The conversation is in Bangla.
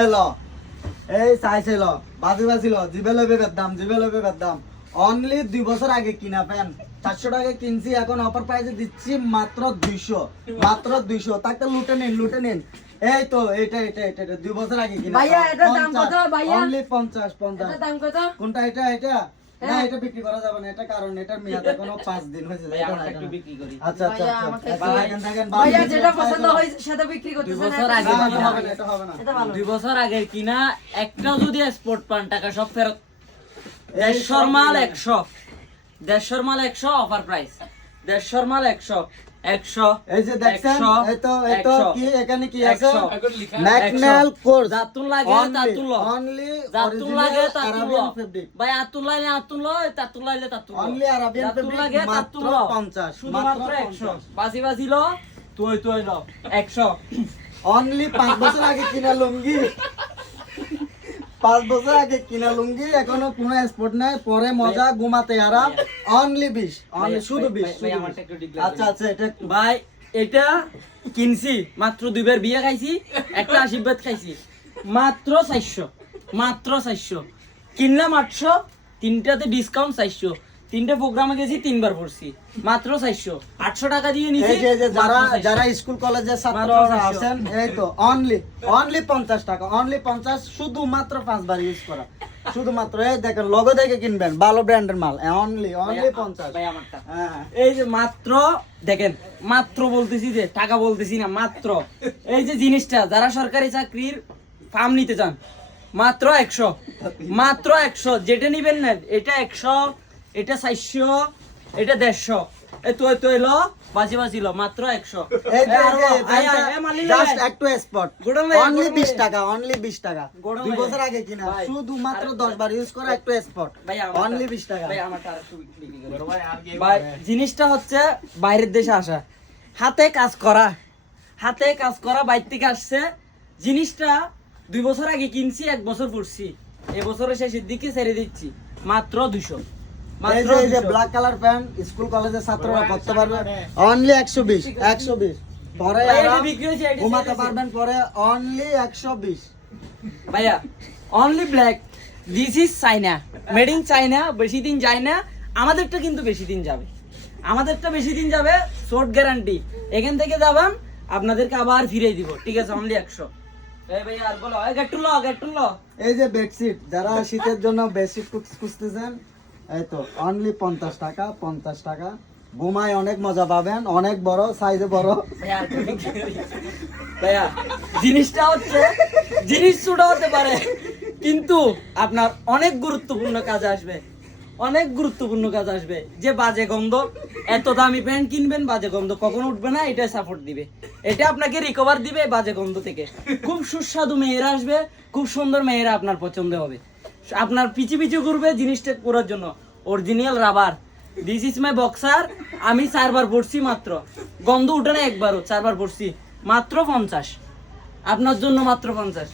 এ ল এই চাইছে ল বাজি বাজি ল জিবে লবে দাম অনলি 2 বছর আগে কিনা প্যান 400 টাকা কিনছি এখন অফার প্রাইসে দিচ্ছি মাত্র 200 তাকে লুটে নিন এই তো এটা 2 বছর আগে কিনা ভাইয়া এটা দাম কত ভাইয়া অনলি 50 এটা দাম কত কোনটা এটা না এটা বিক্রি করা যাবে না এটা কারণ এটার মেয়াদ এখনো 5 দিন হয়েছে এটা না একটু বিক্রি করি আচ্ছা ভাইয়া যেটা পছন্দ হয়েছে সেটা বিক্রি করতেছেন 2 বছর আগে এটা হবে না এটা ভালো 2 বছর আগে কিনা একটাও যদি স্পোর্ট পান টাকা সব ফেরত 150 মাল 100 অফার প্রাইস 150 মাল 100 এই যে দেখছেন এই তো কি এখানে কি আছে ম্যাকনেল কোর্স জাতুন লাগে তাতুন ল অনলি জাতুন লাগে তাতুন ল ফেব্রিক ভাই আতুন লাইলে তাতুন ল অনলি আরাবিয়ান জাতুন ফেব্রিক লাগে মাত্র তাতুন ল 50 শুধুমাত্র 100 বাজি ল তুই ল 100 অনলি 5 বছর আগে কিনা লুঙ্গি 5 বছর আগে কিনা লুঙ্গি এখনো কোনো স্পট নাই পরে মজা ঘুমাতে আরাম অনলি 20 অনলি শুধু 20 আচ্ছা এটা ভাই এটা কিনছি মাত্র দুইবার বিয়ে খাইছি একটা আশীর্বাদ খাইছি মাত্র 400 কিনলাম 800 তিনটাতে ডিসকাউন্ট 400 তিনটা প্রোগ্রামে গেছি তিনবার পড়ছি মাত্র 800 টাকা দিয়ে নিছি এই যে যারা স্কুল কলেজের ছাত্র আছেন এই তো অনলি 50 টাকা অনলি 50 শুধু মাত্র 5 বার ইউজ করা শুধুমাত্র এই দেখেন লোগো দেখে কিনবেন ভালো ব্র্যান্ডের মাল অনলি 50 ভাই আমারটা হ্যাঁ এই যে মাত্র দেখেন মাত্র বলতেছি যে টাকা বলতেছি না মাত্র এই যে জিনিসটা যারা সরকারি চাকরির ফার্ম নিতে চান মাত্র 100 যেটা নিবেন না এটা 100 এটা 400 এটা 150 এই তুই ল বাজি ল মাত্র 100 এই জাস্ট মালিক একটু স্পট গোডাউন ভাই, অনলি গোডাউন 20 টাকা অনলি 20 টাকা গোডাউন 2 ভাই। বছর আগে কিনা ভাই। শুধুমাত্র 10 বার ইউজ করা একটু স্পট ভাই আমারটা- অনলি 20 টাকা ভাই আমারটা আরেকটু বিক্রি করো। ভাই জিনিসটা হচ্ছে বাইরের দেশে আসা হাতে কাজ করা বাইরে থেকে আসছে জিনিসটা 2 বছর আগে কিনছি 1 বছর পড়ছি এই বছরের শেষের দিকে ছেড়ে দিচ্ছি মাত্র 200 এই যে ব্ল্যাক কালার প্যান্ট স্কুল কলেজের ছাত্ররা পড়তে পারবে অনলি 120 পরে ভাই, এটা আরাম বিক্রি হয়েছে, এটা ঘুমাতে ছেড়ে পারবেন পরে অনলি 120 ভাইয়া only black this is China made in China বেশি দিন যায় না আমাদেরটা কিন্তু বেশি দিন যাবে শর্ট গ্যারান্টি এখান থেকে যাবেন আপনাদেরকে আবার ফিরে দিব ঠিক আছে অনলি 100 এই ভাইয়া আর বলো এই গেট্টু ল এই যে বেডশিট যারা শীতের জন্য বেডশিট খুঁজতেছেন এই তো অনলি 50 টাকা ঘুমায় অনেক মজা পাবেন অনেক বড় সাইজে বড় ভাইয়া জিনিসটা হচ্ছে জিনিস ছোট হতে পারে কিন্তু আপনার অনেক গুরুত্বপূর্ণ কাজ আসবে যে বাজে গন্ধ এত দামি প্যান্ট কিনবেন বাজে গন্ধ কখনো উঠবে না এটা সাপোর্ট দিবে এটা আপনাকে রিকভার দিবে এই বাজে গন্ধ থেকে খুব সুস্বাদু মেয়েরা আসবে খুব সুন্দর মেয়েরা আপনার পছন্দ হবে আপনার পিছু ঘুরবে জিনিসটা করার জন্য original rubber this is my boxer আমি 4 বার পড়ছি মাত্র গন্ধ উঠে না একবারও 4 বার পড়ছি মাত্র 50 আপনার জন্য মাত্র 50